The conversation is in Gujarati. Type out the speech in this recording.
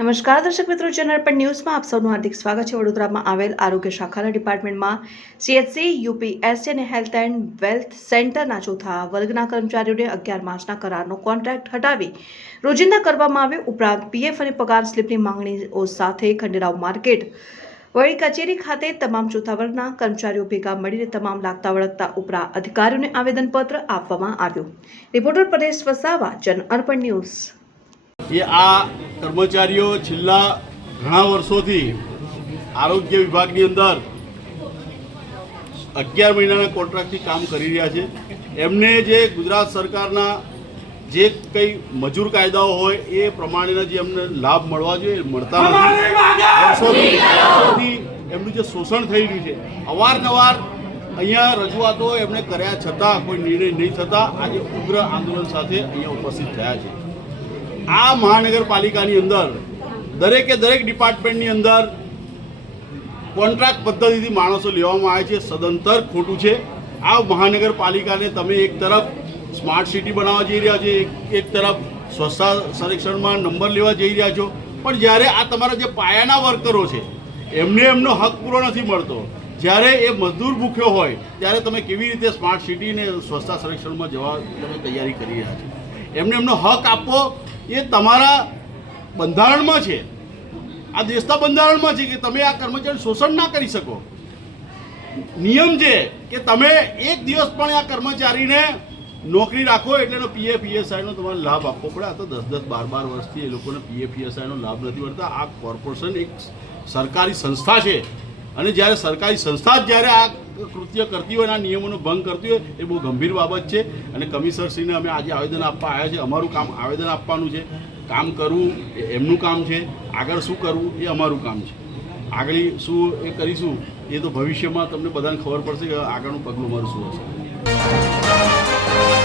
નમસ્કાર દર્શક મિત્રો ચેનલ પર ન્યૂઝમાં આપ સૌનું હાર્દિક સ્વાગત છે. વડોદરામાં આવેલ આરોગ્ય શાખાના ડિપાર્ટમેન્ટમાં સીએચસી યુપીએસસી અને હેલ્થ એન્ડ વેલ્થ સેન્ટરના ચોથા વર્ગના કર્મચારીઓને અગિયાર માસના કરારનો કોન્ટ્રાક્ટ હટાવી રોજિંદા કરવામાં આવ્યો. ઉપરાંત પીએફ અને પગાર સ્લીપની માંગણીઓ સાથે ખંડેરાવ માર્કેટ. વળી કચેરી ખાતે તમામ ચોથા વર્ગના કર્મચારીઓ ભેગા મળીને તમામ લાગતા વળગતા ઉપરા અધિકારીઓને આવેદનપત્ર આપવામાં આવ્યું. રિપોર્ટર પરેશ વસાવા, જન અર્પણ ન્યૂઝ. એ આ કર્મચારીઓ છેલ્લા ઘણા વર્ષોથી આરોગ્ય વિભાગની અંદર અગિયાર મહિનાના કોન્ટ્રાક્ટથી કામ કરી રહ્યા છે. એમને જે ગુજરાત સરકારના જે કંઈ મજૂર કાયદાઓ હોય એ પ્રમાણેના જે એમને લાભ મળવા જોઈએ મળતા નથી. એમનું જે શોષણ થઈ રહ્યું છે. અવારનવાર અહીંયા રજૂઆતો એમણે કર્યા છતાં કોઈ નિર્ણય નહીં થતાં. આજે ઉગ્ર આંદોલન સાથે અહીંયા ઉપસ્થિત થયા છે. આ મહાનગરપાલિકાની અંદર, દરેકે દરેક ડિપાર્ટમેન્ટની અંદર કોન્ટ્રાક્ટ પદ્ધતિથી માણસો લેવામાં આવે છે, સદંતર ખોટું છે. આ મહાનગરપાલિકાને તમે એક તરફ સ્માર્ટ સિટી બનાવવા જઈ રહ્યા છો, એક તરફ સ્વચ્છતા સંરક્ષણમાં નંબર લેવા જઈ રહ્યા છો. પણ જ્યારે આ તમારા જે પાયાના વર્કરો છે, એમને એમનો હક પૂરો નથી મળતો. જ્યારે એ મજદૂર ભૂખ્યો હોય, ત્યારે તમે કેવી રીતે સ્માર્ટ સિટીને સ્વચ્છતા સંરક્ષણમાં જવા તમે તૈયારી કરી રહ્યા છો? એમને એમનો હક આપવો એ તમારા બંધારણમાં છે. આ દેશના બંધારણમાં છે કે તમે આ કર્મચારી શોષણ ના કરી શકો. નિયમ છે કે તમે એક દિવસ પણ આ કર્મચારીને નોકરી રાખો એટલે એનો પીએફ ઈએસઆઈનો તમારે લાભ આપવો પડે. આ તો દસ દસ બાર બાર વર્ષથી એ લોકોને પીએફ ઈએસઆઈનો લાભ નથી મળતા. આ કોર્પોરેશન એક સરકારી સંસ્થા છે. અને જ્યારે સરકારી સંસ્થા જ જ્યારે આ કૃત્ય કરતી હોય અને આ નિયમોનો ભંગ કરતી હોય, એ બહુ ગંભીર બાબત છે. અને કમિશનરશ્રીને અમે આજે આવેદન આપવા આવ્યા છે. અમારું કામ આવેદન આપવાનું છે. કામ કરવું એ એમનું કામ છે. આગળ શું કરવું એ અમારું કામ છે. આગળ શું એ કરીશું એ તો ભવિષ્યમાં તમને બધાને ખબર પડશે કે આગળનું પગલું અમારું શું હશે.